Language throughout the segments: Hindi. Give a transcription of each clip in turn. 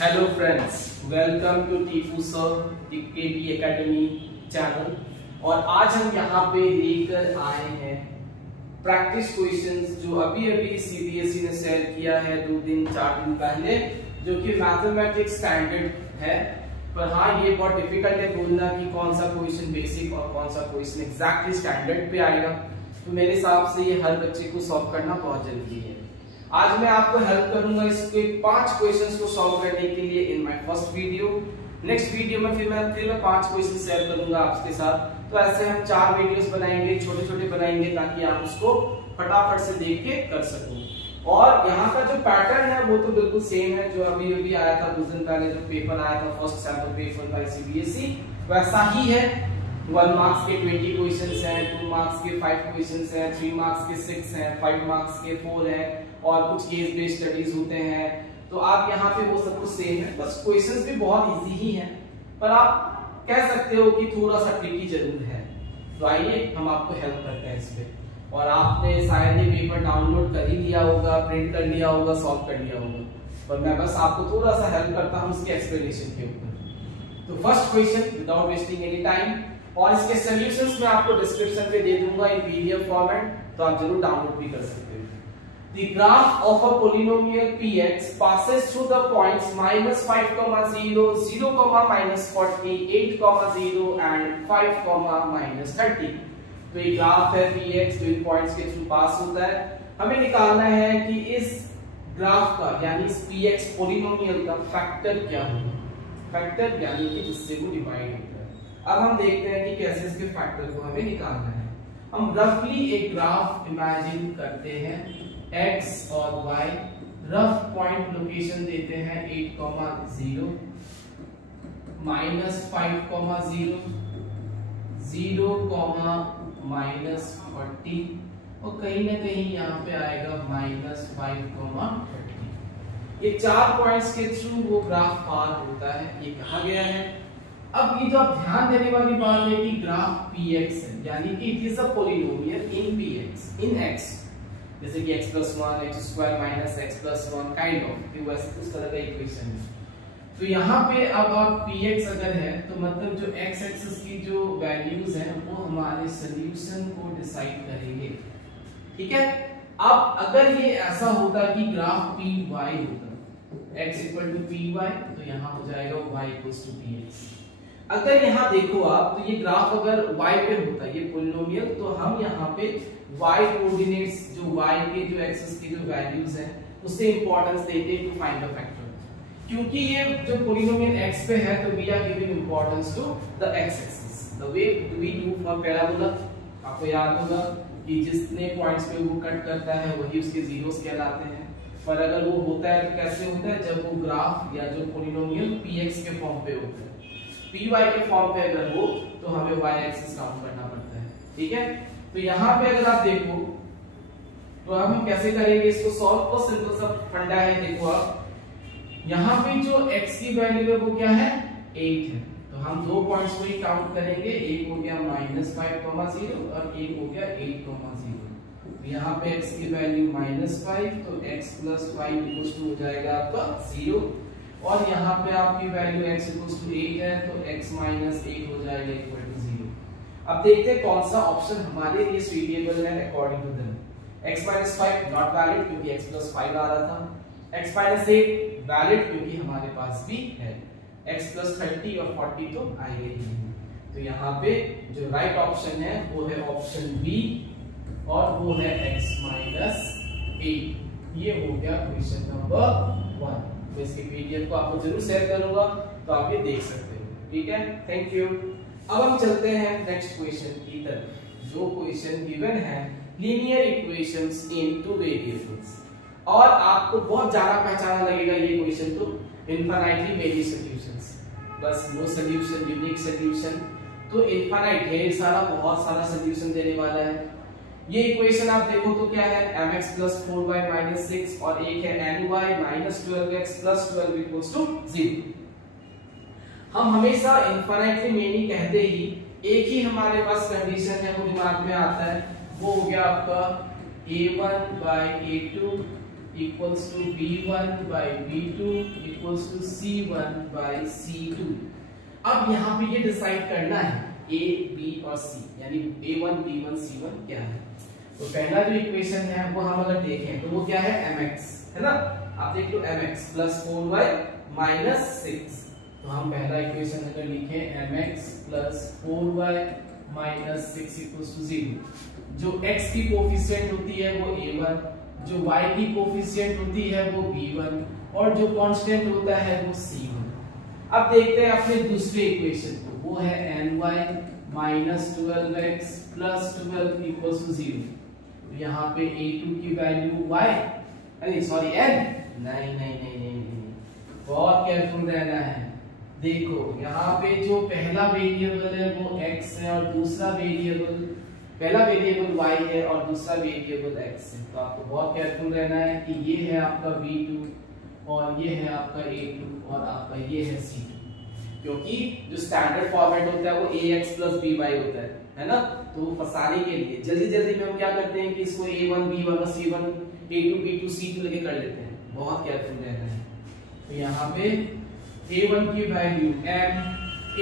Hello friends, welcome to Tipu sir KP academy channel. और आज हम यहाँ पे लेकर आए हैं प्रैक्टिस क्वेश्चंस जो अभी अभी सीबीएसई ने शेयर किया है 4 दिन पहले, जो कि मैथमेटिक्स स्टैंडर्ड है। पर हाँ, ये बहुत डिफिकल्ट है बोलना कि कौन सा क्वेश्चन बेसिक और कौन सा क्वेश्चन एग्जैक्टली स्टैंडर्ड पे आएगा। तो मेरे हिसाब से ये हर बच्चे को सॉल्व करना बहुत जरूरी है। आज मैं आपको हेल्प करूंगा इसके 5 क्वेश्चंस को सॉल्व करने के लिए in my first video. Next video में फिर मैं 5 क्वेश्चन शेयर करूंगा आपके साथ। तो ऐसे हम 4 वीडियोस बनाएंगे, छोटे छोटे बनाएंगे, ताकि आप उसको फटाफट से देख के कर सको। और यहाँ का जो पैटर्न है वो तो बिल्कुल सेम है जो अभी अभी आया था 2 दिन पहले, जो पेपर आया था first sample paper by CBSE, वैसा ही है। 1 मार्क्स के 20 क्वेश्चंस हैं, 2 मार्क्स के 5 क्वेश्चंस हैं, 3 मार्क्स के 6 हैं, 5 मार्क्स के 4 हैं, और कुछ केस बेस्ड स्टडीज होते हैं। तो आप यहाँ पे वो सब कुछ सेम है, बस क्वेश्चंस भी बहुत इजी ही हैं, पर आप कह सकते हो कि थोड़ा सा ट्रिकी जरूर है। तो आइए हम आपको हेल्प करते हैं इस पे। और आपने शायद ये पेपर डाउनलोड कर ही लिया होगा, प्रिंट कर लिया होगा, सॉल्व कर लिया होगा, पर मैं बस आपको थोड़ा सा हेल्प करता हूँ उसके एक्सप्लेनेशन के ऊपर। तो first question without wasting any time, और इसके सॉल्यूशंस मैं आपको डिस्क्रिप्शन पे दे दूंगा इन पीडीएफ फॉर्मेट, तो आप जरूर डाउनलोड भी कर सकते हो। The graph of a polynomial px passes through the points -5, 0, 0, -40, 8, 0 and 5, -30। तो ये ग्राफ है px जो इन पॉइंट्स के थ्रू पास होता है। हमें निकालना है कि इस ग्राफ का यानी इस px पोलिनोमियल का फैक्टर क्या होगा, फैक्टर यानी कि जिससे वो डिवाइड होता है। अब हम देखते हैं कि कैसे इसके फैक्टर को हमें निकालना है। हम रफली एक ग्राफ इमेजिन करते हैं, x और y रफ पॉइंट लोकेशन देते हैं 8, 0, -5, 0, 0, -40, और कहीं ना कहीं यहाँ पे आएगा -5, 30। ये 4 पॉइंट्स के थ्रू वो ग्राफ पार होता है, ये कहा गया है। अब ये जो आप ध्यान देने वाली बात है कि ग्राफ px है, यानी कि it is a polynomial in px, in x, जैसे कि x + 1, x² - x + 1 kind of, कि वैसे उस तरह का इक्वेशन है। तो यहाँ पे अब आप px अगर है तो मतलब जो x एक्सिस की जो वैल्यूज हैं वो हमारे सॉल्यूशन को डिसाइड करेंगे, ठीक है। अब अगर ये ऐसा होता कि ग्राफ py होता, x = py, तो यहाँ हो जाएगा y = px। अगर यहाँ देखो आप, तो ये ग्राफ अगर y पे होता ये पोलिनोमियल, तो हम यहाँ पे y कोऑर्डिनेट्स जो y के जो एक्सिस की जो वैल्यूज हैं उससे इंपॉर्टेंस देते हैं टू फाइंड द फैक्टर। क्योंकि ये जो पोलिनोमियल x पे है तो we are giving importance to the x axis, the way we do for parabola. आपको याद होगा कि जितने पॉइंट्स पे वो कट करता है वही उसके जीरोस कहलाते हैं। पर अगर वो होता है तो कैसे होता है, जब वो ग्राफ या जो पोलिनोमियल px के फॉर्म पे होता है, py के फॉर्म पे अगर हो तो हमें y एक्सिस काउंट करना पड़ता है, ठीक है। तो यहाँ पे अगर आप देखो तो अब हम कैसे करेंगे इसको सॉल्व, तो सिंपल सा फंडा है। देखो आप यहाँ पे जो x की वैल्यू है वो क्या है, 8 है, तो हम 2 पॉइंट्स को ही काउंट करेंगे, एक हो गया -5, 0 और एक हो गया 8, 0। तो यहाँ पे x की वैल्यू -5, तो x + 5 हो जाएगा आपका 0, और यहाँ पे आपकी वैल्यू x = 8 है, तो x - 8 हो जाएगा = 0। अब देखते हैं कौन सा ऑप्शन हमारे लिए सुटेबल है according to them. x - 5 not valid क्योंकि x + 5 आ रहा था, x - 8 वैलिड क्योंकि हमारे पास भी है, x + 30 और 40 तो आएगा ही नहीं। तो यहाँ पे जो राइट ऑप्शन है वो है ऑप्शन बी, और वो है x - 8। ये हो गया क्वेश्चन नंबर 1। तो इसके पीडीएफ को आपको जरूर शेयर करूंगा, तो आप ये देख सकते हो, ठीक है। Thank you. अब हम चलते हैं नेक्स्ट क्वेश्चन की तरफ। जो क्वेश्चन गिवन है लीनियर इक्वेशंस इन 2 वेरिएबल्स, और आपको बहुत ज्यादा पहचाना लगेगा ये क्वेश्चन, तो इनफाइनाइटली मेनी सॉल्यूशंस, बस नो सॉल्यूशन, यूनिक सॉल्यूशन। तो इनफाइनाइट ढेर सारा, बहुत सारा सॉल्यूशन देने वाला है। ये इक्वेशन आप देखो तो क्या है, mx + 4y - 6, और एक है ny - 12x + 12 = 0। हम हमेशा इनफाइनाइटली मेनी कहते ही एक ही हमारे पास कंडीशन है वो दिमाग में आता है, वो हो गया आपका a1/a2 equals to b1 by b2 equals to c1 by c2। अब यहाँ पे ये डिसाइड करना है a, b और c, यानी a1 b1 c1 क्या है। तो पहला जो इक्वेशन है वो हम अगर देखें तो वो क्या है mx, है ना। आप देख लो mx प्लस 4y माइनस 6। तो हम पहला इक्वेशन अगर लिखें mx plus 4y minus 6 equals to 0। जो x की कोफिशिएंट होती है वो a1, जो y की कोफिशिएंट होती है वो b1 और जो कांस्टेंट होता है वो c1। अब देखते हैं अपने दूसरे इक्वेशन को, वो है ny minus 12x plus 12 equals to 0। यहाँ पे a2 की वैल्यू y, अरे सॉरी n, नहीं, बहुत केयरफुल रहना है। देखो यहाँ पे जो पहला वेरिएबल है वो x है और दूसरा वेरिएबल, पहला वेरिएबल y है और दूसरा वेरिएबल x है। तो आपको बहुत केयरफुल रहना है कि ये है आपका v2 और ये है आपका a2 और आपका ये है c2, क्योंकि जो स्टैंडर्ड फॉर्मेट होता है वो ax प्लस by होता है ना। तो फंसाने के लिए जल्दी में हम क्या करते हैं कि इसको a1 b1 और c1 a2 b2 c2 लेके कर लेते हैं, बहुत केयरफुल रहना है। तो यहाँ पे a1 की वैल्यू m,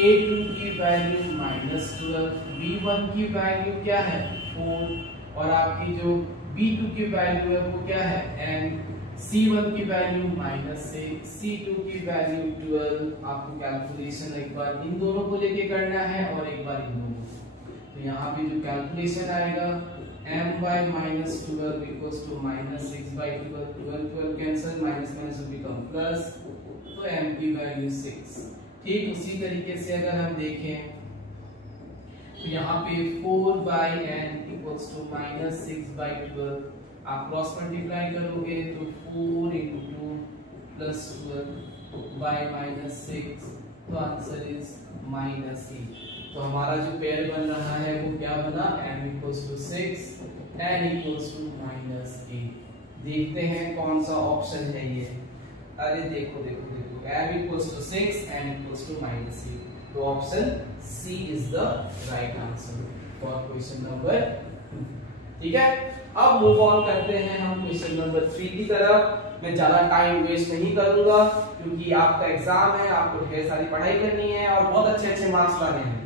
a2 की वैल्यू माइनस 12, b1 की वैल्यू क्या है 4 और आपकी जो b2 की वैल्यू है वो क्या है n, c1 की वैल्यू माइनस 6, c2 की वैल्यू 12। आपको कैलकुलेशन एक बार इन दोनों को लेके करना है और एक बार इन दोनों को। तो यहाँ पे जो कैलकुलेशन आएगा m by minus 12 equals to minus 6 by 12 cancel, minus minus will become plus, तो m की वैल्यू 6। ठीक उसी तरीके से अगर हम देखें तो यहाँ पे 4 by n equals to minus 6 by 12, आप क्रॉस मल्टीप्लाई करोगे तो 4 into 2 plus 12 by minus 6, तो आंसर इज minus 8। तो हमारा जो पेयर बन रहा है वो क्या बना, m equals to 6, n equals to minus 8। देखते हैं कौन सा ऑप्शन है ये। अरे देखो m equals to 6, n equals to minus 8, तो option C is the right answer for question number 2। ठीक है, अब मूव ऑन करते हैं हम क्वेश्चन नंबर 3 की तरफ। मैं ज्यादा टाइम वेस्ट नहीं करूंगा क्योंकि आपका एग्जाम है, आपको ढेर सारी पढ़ाई करनी है और बहुत अच्छे मार्क्स लाने हैं।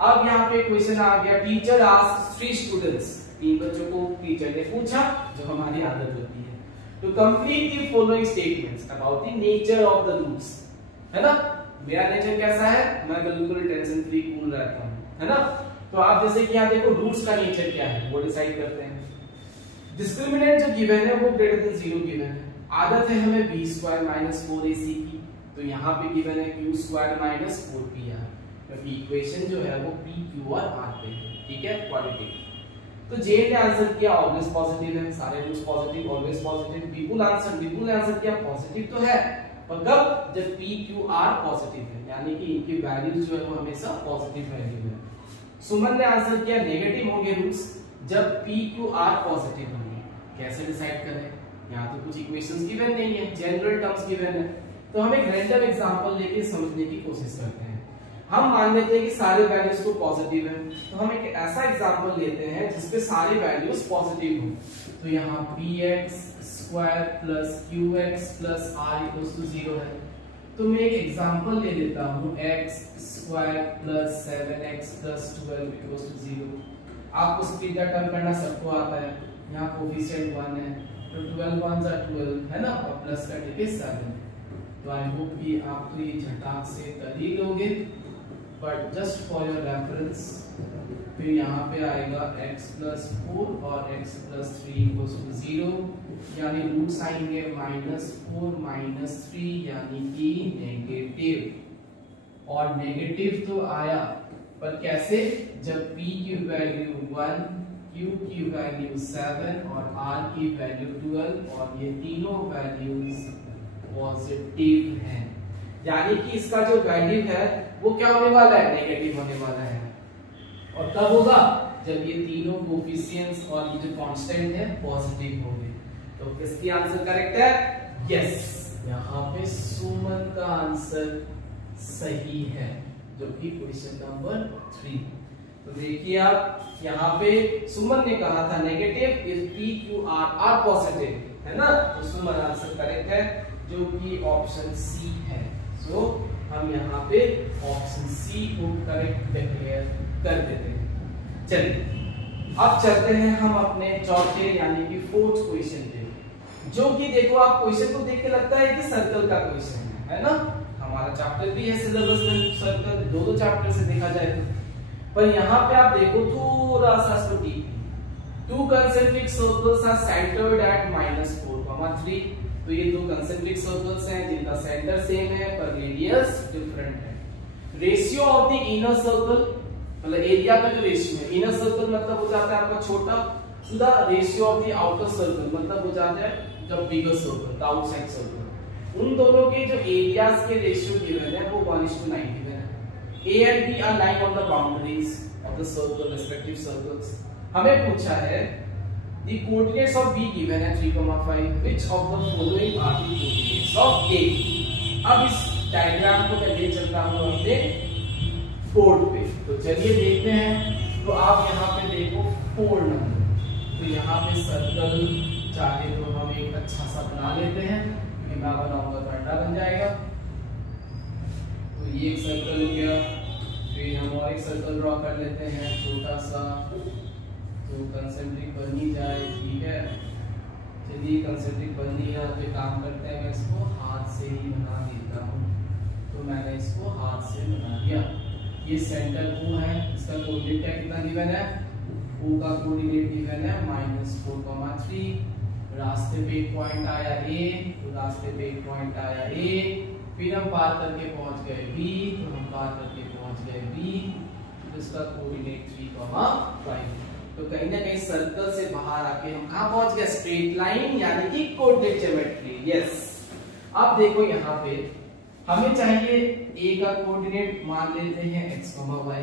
अब यहाँ पे क्वेश्चन आ गया, टीचर आस्क्ड 3 स्टूडेंट्स, 3 बच्चों को टीचर ने पूछा, जो हमारी आदत होती है, to complete the following statements about the nature of the roots. है ना, मेरा नेचर कैसा है, मैं बिल्कुल टेंशन फ्री कूल रहता हूँ, है ना। तो आप जैसे कि यहाँ देखो रूट्स का नेचर क्या है वो डिसाइड करते हैं। डिस्क्रिमिनेंट जो गिवन है वो ग्रेटर देन 0 गिवन है। आदत है हमें b स्क्वायर माइनस 4ac की, तो यहाँ पे गिवन है q स्क्वायर माइनस 4pr, क्योंकि इक्वेशन जो है वो p q और r पे है। ठीक है, क्वाड्रेटिक। तो जे ने आंसर किया ऑलवेज पॉजिटिव है, सारे रूट्स पॉजिटिव, ऑलवेज पॉजिटिव। विपुल ने आंसर किया पॉजिटिव तो है, पर कब, जब p q r पॉजिटिव है, यानी कि इनकी वैल्यूज जो है वो हमेशा पॉजिटिव वैल्यू है। सुमन ने आंसर किया नेगेटिव होंगे रूट्स जब p q r पॉजिटिव होंगे। कैसे डिसाइड करें, यहाँ तो कुछ इक्वेशंस गिवन नहीं है, जनरल टर्म्स गिवन है, तो हम एक रैंडम एग्जांपल लेके समझने की कोशिश करते हैं। हम मान लेते हैं कि सारे वैल्यूज तो पॉजिटिव है, तो हम एक ऐसा एग्जांपल लेते हैं जिसपे सारे वैल्यूज पॉजिटिव हो। तो यहाँ px square plus qx plus r equals to 0 है, तो मैं एक एग्जांपल ले लेता हूँ x square plus 7x plus 12 equals to 0। आपको स्प्लिट द टर्म करना सबको आता है, यहाँ कोफिशिएंट 1 है, तो 12 1 जा 12 है ना, और प्लस करने के 7। तो आई होप कि आप तो ये झटाक से कर ही लोगे, but just for your reference. फिर यहाँ पे आएगा x प्लस 4 और x प्लस 3 इक्वल्स टू 0, यानी रूट्स आएंगे -4 -3, यानी कि नेगेटिव। और नेगेटिव तो आया, पर कैसे, जब p की वैल्यू 1, q की वैल्यू 7 और r की वैल्यू 12 और ये तीनों वैल्यूज पॉजिटिव हैं, यानी कि इसका जो वैल्यू है वो क्या होने वाला है, नेगेटिव होने वाला है। और कब होगा, जब ये तीनों कोफिशिएंट्स और ये जो कांस्टेंट है पॉजिटिव होंगे। तो किसकी आंसर करेक्ट है, यस, यहाँ पे सुमन का आंसर सही है, जो कि क्वेश्चन नंबर 3। तो देखिए आप यहाँ पे सुमन ने कहा था negative if p q r are positive, है ना, उसमें हमारा आंसर करेक्ट है जो कि ऑप्शन सी है। सो हम यहाँ पे ऑप्शन सी को करेक्ट डिक्लेयर कर देते हैं। चलिए अब चलते हैं हम अपने चौथे यानी कि फोर्थ क्वेश्चन पे, जो कि देखो आप क्वेश्चन को देख के लगता है कि सर्कल का क्वेश्चन है ना, हमारा चैप्टर भी है सिलेबस में सर्कल, दो चैप्टर से देखा जाए तो। पर यहाँ पे आप देखो थोड़ा सा इसको deep, two concentric circles are centred at -4,3। तो ये दो कंसेंट्रिक सर्कल्स हैं जिनका सेंटर सेम है पर रेडियस डिफरेंट है। Ratio of the inner circle, मतलब एरिया का जो रेशियो है, इनर सर्कल मतलब हो जाता है आपका छोटा, the ratio of the outer circle मतलब हो जाता है जब बिगर सर्कल, द आउटसाइड सर्कल। उन दोनों के जो एरियाज के रेशियो गिवन है वो 1:9 गिवन है। A and B are lying on the boundaries of the circle, respective circles. हमें पूछा है the coordinates of B given है 3,5. Which of the following are the coordinates of A? अब इस डायग्राम को मैं ले चलता हूँ अपने बोर्ड पे, तो चलिए देखते हैं। तो आप यहाँ पे देखो 4 नंबर, तो यहाँ पे सर्कल चाहे तो हम एक अच्छा सा बना लेते हैं, मैं बनाऊंगा तो अंडा बन जाएगा। तो ये एक सर्कल हो गया, फिर हम और एक सर्कल ड्रॉ कर लेते हैं छोटा सा, तो कंसेंट्रिक बन ही जाए, ठीक है। चलिए कंसेंट्रिक बन लिया, तो एक काम करते हैं, मैं इसको हाथ से ही बना देता हूँ। तो मैंने इसको हाथ से बना दिया। ये सेंटर O है, इसका कोऑर्डिनेट क्या कितना गिवन है, O का कोऑर्डिनेट गिवन है -4,3। रास्ते पे एक पॉइंट आया A, तो रास्ते पे एक पॉइंट आया A, फिर हम पार करके पहुंच गए B, तो हम पार करके पहुंच गए B, तो इसका कोऑर्डिनेट 3,5। तो कहीं ना कहीं सर्कल से बाहर आके हम कहां पहुंच गए, स्ट्रेट लाइन यानी कि कोऑर्डिनेट ज्योमेट्री। यस, अब देखो यहाँ पे हमें चाहिए A का कोऑर्डिनेट, मान लेते हैं x, y।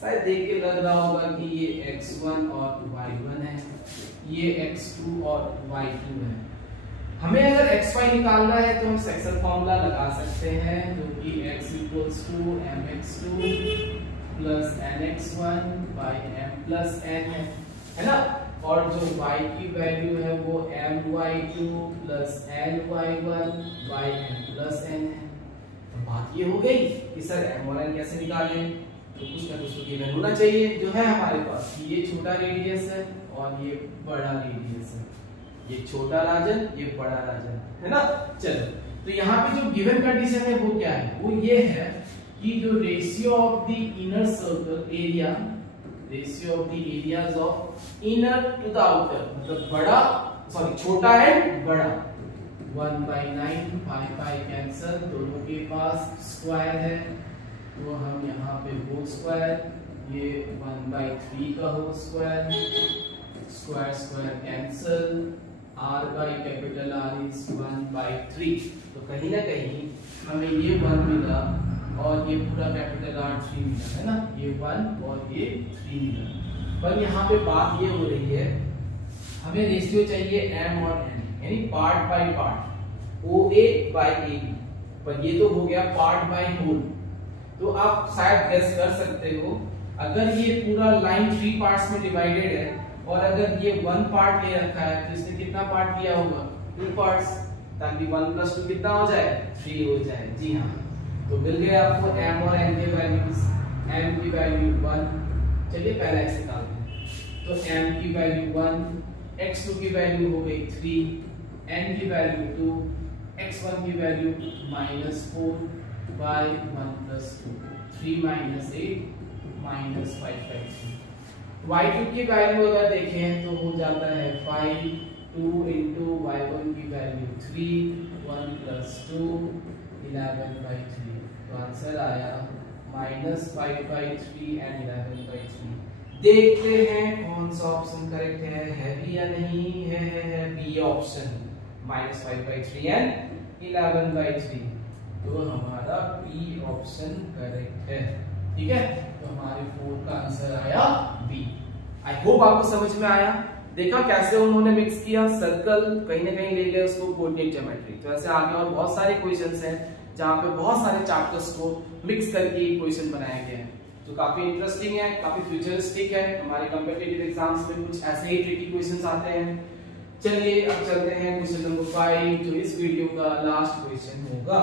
शायद देख के लग रहा होगा कि ये x1 और y1 है, ये x2 और y2 है। हमें अगर xy निकालना है तो हम सेक्शन फॉर्मूला लगा सकते हैं, जो कि x = mx2 + nx1 / m + n है ना, और जो y की वैल्यू है वो my2 + ny1 / m + n है। तो बात ये हो गई कि सर m और n कैसे निकालें, तो कुछ ना कुछ तो गिवन होना चाहिए, जो है हमारे पास कि ये छोटा रेडियस है और ये बड़ा रेडियस है, ये छोटा राजन ये बड़ा राजन, है ना। चलो, तो यहाँ पे जो गिवन कंडीशन है वो क्या है, वो ये है कि जो ratio of the inner circle area, ratio of the areas of inner to the outer, मतलब बड़ा सॉरी छोटा है बड़ा, 1/9 5 कैंसल, दोनों के पास स्क्वायर है, तो हम यहाँ पे होल स्क्वायर, ये 1/3 का whole square, square square cancel, r का कैपिटल R इज 1/3। तो कहीं ना कहीं हमें ये 1 मिला और ये पूरा कैपिटल R 3 मिला, है ना, ये 1 और ये 3 मिला। पर यहाँ पे बात ये हो रही है, हमें रेशियो चाहिए m और n, यानी part by part, OA by AB, पर ये तो हो गया पार्ट बाय होल। तो आप शायद गेस कर सकते हो, अगर ये पूरा लाइन 3 पार्ट्स में डिवाइडेड है और अगर ये 1 पार्ट ले रखा है तो इसने कितना पार्ट लिया होगा, 2 पार्ट्स, ताकि 1 + 2 कितना हो जाए, 3 हो जाए। जी हाँ, तो मिल गए आपको m और n के वैल्यूज, m की वैल्यू 1, चलिए पहला x निकालते हैं। तो m की वैल्यू 1, x2 की वैल्यू हो गई 3, n की वैल्यू 2, x1 की वैल्यू -4 by 1 + 2, 3 - 8 -5/3। y2 की वैल्यू अगर देखें तो हो जाता है 5, 2 × y1 की वैल्यू 3, 1 + 2 11/3। तो आंसर आया -5/3 and 11/3। देखते हैं कौन सा ऑप्शन करेक्ट है भी या नहीं है बी ऑप्शन, -5/3 and 11/3। तो हमारा बी ऑप्शन करेक्ट है, ठीक है। तो हमारे 4 का आंसर आया बी। आई होप आपको समझ में आया। देखा कैसे उन्होंने मिक्स किया, सर्कल कहीं ना कहीं ले गए उसको कोऑर्डिनेट ज्योमेट्री। तो ऐसे आगे और बहुत सारे क्वेश्चंस हैं जहां पे बहुत सारे चैप्टर्स को मिक्स करके क्वेश्चन बनाए गए हैं, जो काफी इंटरेस्टिंग है, काफी फ्यूचरिस्टिक है। हमारे कॉम्पिटिटिव एग्जाम्स में कुछ ऐसे ही ट्रिकी क्वेश्चंस आते हैं। चलिए अब चलते हैं क्वेश्चन नंबर 5 जो इस वीडियो का लास्ट क्वेश्चन होगा।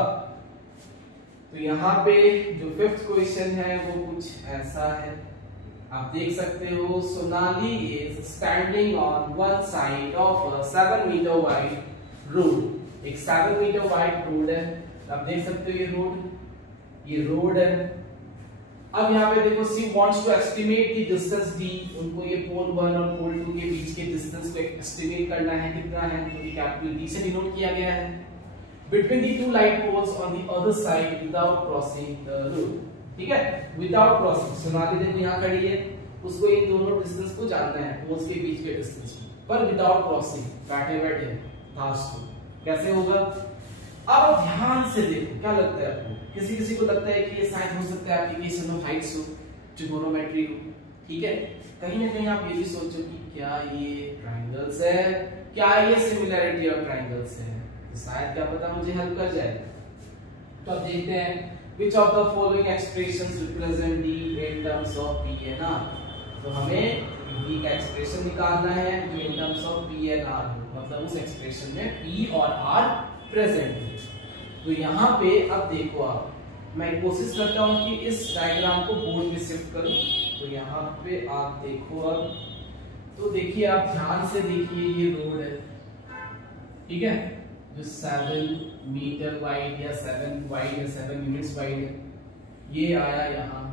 तो यहाँ पे जो 5th क्वेश्चन है वो कुछ ऐसा है, आप देख सकते हो। Sonali is standing on one side of a 7 metre wide road. एक 7 मीटर वाइड रोड है, आप देख सकते हो ये रोड है। अब यहाँ पे देखो she wants to estimate the distance D, उनको ये पोल 1 और पोल 2 के बीच के डिस्टेंस को एस्टिमेट करना है, कितना है, तो ये कैपिटल डी से डिनोट किया गया है। Between the two light poles on the other side without crossing the road, ठीक है, विदाउट क्रॉसिंग। सोनाली देखो यहाँ खड़ी है, उसको इन दोनों डिस्टेंस को जानना है, पोल्स के बीच के डिस्टेंस पर विदाउट क्रॉसिंग, बैठे बैठे लास्ट को कैसे होगा। अब ध्यान से देखो, क्या लगता है आपको, किसी किसी को लगता है कि ये शायद हो सकता है एप्लीकेशन ऑफ हाइट्स हो, ट्रिगोनोमेट्री हो, ठीक है। कहीं ना कहीं आप ये भी सोचो कि क्या ये ट्रायंगल्स है, क्या ये सिमिलरिटी ऑफ ट्रायंगल्स है, तो शायद क्या पता मुझे हेल्प कर जाए। तो अब देखते हैं which of the following expressions represent D in terms of P and R. तो हमें डी का एक्सप्रेशन निकालना है जो in terms of P and R, मतलब उस एक्सप्रेशन में पी और आर प्रेजेंट है। तो यहाँ पे अब देखो आप, मैं कोशिश करता हूँ कि इस डायग्राम को बोर्ड पे शिफ्ट करूं। तो यहाँ पे आप देखो अब, तो देखिए आप ध्यान से देखिए, ये रोड है, ठीक है, जो 7 मीटर वाइड या 7 वाइड या 7 यूनिट्स वाइड है, ये आया यहाँ,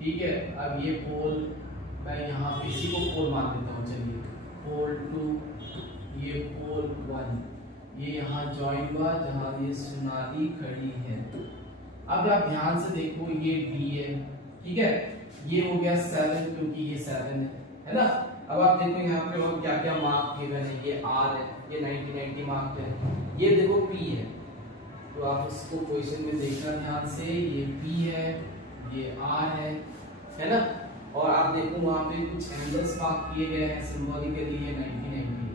ठीक है। अब ये पोल, मैं यहाँ पे इसी को पोल मान देता हूँ, चलिए पोल 2, ये पोल 1, ये यहाँ ज्वाइन हुआ जहां ये सोनाली खड़ी है। अब आप ध्यान से देखो, ये डी है, ठीक है, ये हो गया 7 क्योंकि ये 7 है ना। अब आप देखो यहाँ पे और क्या क्या मार्क गिवन है, ये आर है, ये 90 मार्क है, ये देखो पी है। तो आप उसको क्वेश्चन में देखना ध्यान से, ये पी है, ये आर है ना। और आप देखो वहां पे कुछ एंगल्स मार्क किए गए हैं सिंबॉलिकली, ये 90।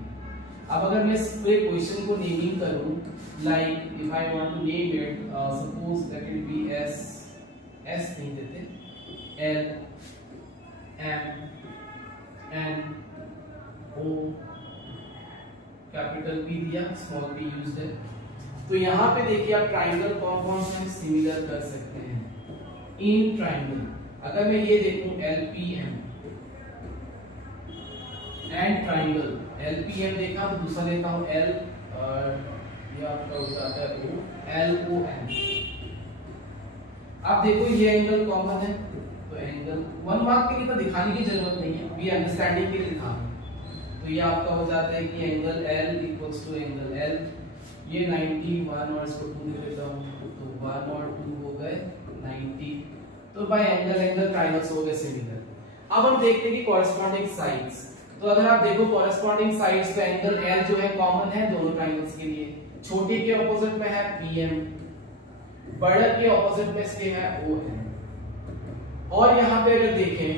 अब अगर मैं इस पूरे क्वेश्चन को नेमिंग करूं, like if I want to name it, suppose that it be S, S नहीं देते, L M N O, capital P दिया, स्मॉल पी यूज्ड है। तो यहाँ पे देखिए आप ट्राइंगल कौन से हम सिमिलर कर सकते हैं इन ट्राइंगल। अगर मैं ये देखूं L P M and triangle, LPM देखा तो दूसरा लेता हूं L, ये आपका हो जाता है O, LON। आप देखो ये एंगल कॉमन है, तो एंगल 1 मार्क के लिए तो दिखाने की जरूरत नहीं है, ये अंडरस्टैंडिंग के लिए दिखा। तो ये आपका हो जाता है कि angle L equals to angle L, ये 91 और इसको 2 दे देता हूं, तो 1 और 2 हो गए 90। तो बाय एंगल ट्रायंगल्स हो गए सिमिलर। अब हम देखते हैं कि कॉरेस्पॉन्डिंग साइड्स। तो अगर आप देखो कॉरेस्पॉन्डिंग साइड्स पे एंगल L जो है कॉमन है दोनों ट्रायंगल्स के लिए। छोटे के ऑपोजिट में है PM, बड़े के ऑपोजिट में इसके है ON। और यहाँ पे अगर देखें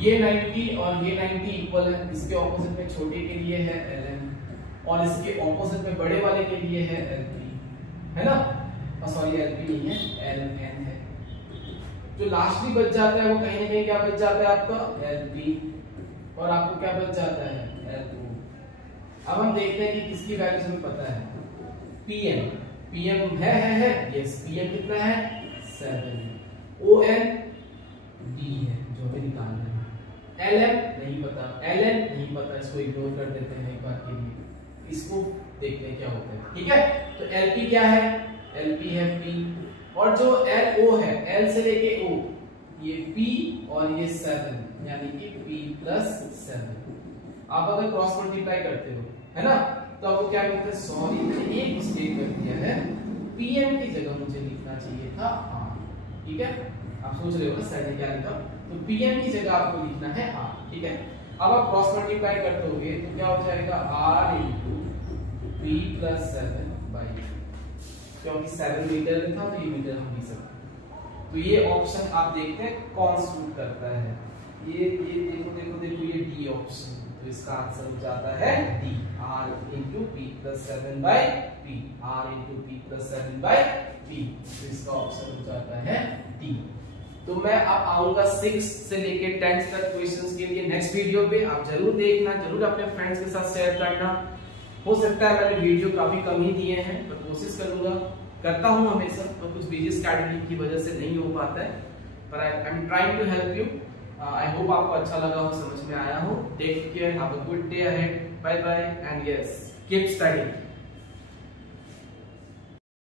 ये 90 और ये 90 इक्वल है, इसके ऑपोजिट में छोटे के लिए है LN और इसके ऑपोजिट में बड़े वाले के लिए है LP, है ना। सॉरी LP नहीं है, LN है। जो लास्टली बच जाता है वो कहीं ना कहीं क्या बच जाता है आपका LP, और आपको क्या बच जाता है L2। अब हम देखते हैं कि किसकी वैल्यू हमें पता है, PM है यस, PM कितना है 7, ON D है जो हमें निकालना है, LM नहीं पता, LN नहीं पता, इसको इग्नोर कर देते हैं एक बार के लिए, इसको देखते हैं क्या होता है, ठीक है। तो LP क्या है, LP है P, और जो LO है L से लेके O, ये P और ये 7 यानी कि P+7। आप अगर क्रॉस मल्टीप्लाई करते हो, है ना, तो आपको क्या मिलता है, सॉरी मैंने एक मिस्टेक कर दिया है, PM की जगह मुझे लिखना चाहिए था R, ठीक है। आप सोच रहे हो ना सर ने क्या लिखा, तो PM की जगह आपको लिखना है R, ठीक है। अब आप क्रॉस मल्टीप्लाई करते होगे तो क्या हो जाएगा R × P+7 बाई, क्योंकि 7 मीटर में था तो ये मीटर हम लिख सकते हैं। तो ये ऑप्शन आप देखते हैं कौन सूट करता है, ये देखो ये डी ऑप्शन, तो इसका आंसर हो जाता है D, R × P+7 by P, R × P+7 by P, तो इसका ऑप्शन हो जाता है डी। तो मैं अब आऊंगा 6 से लेके 10th तक क्वेश्चंस के लिए नेक्स्ट वीडियो पे, आप जरूर देखना, जरूर अपने फ्रेंड्स के साथ शेयर करना। हो सकता है मैंने वीडियो काफी कम ही दिए हैं, पर कोशिश करूंगा, करता हूं हमेशा, पर कुछ बिजी स्केड्यूलिंग की वजह से नहीं हो पाता है, पर I am trying to help you. I hope आपको अच्छा लगा हो, समझ में आया हो। Take care, have a good day ahead, bye bye and yes keep studying.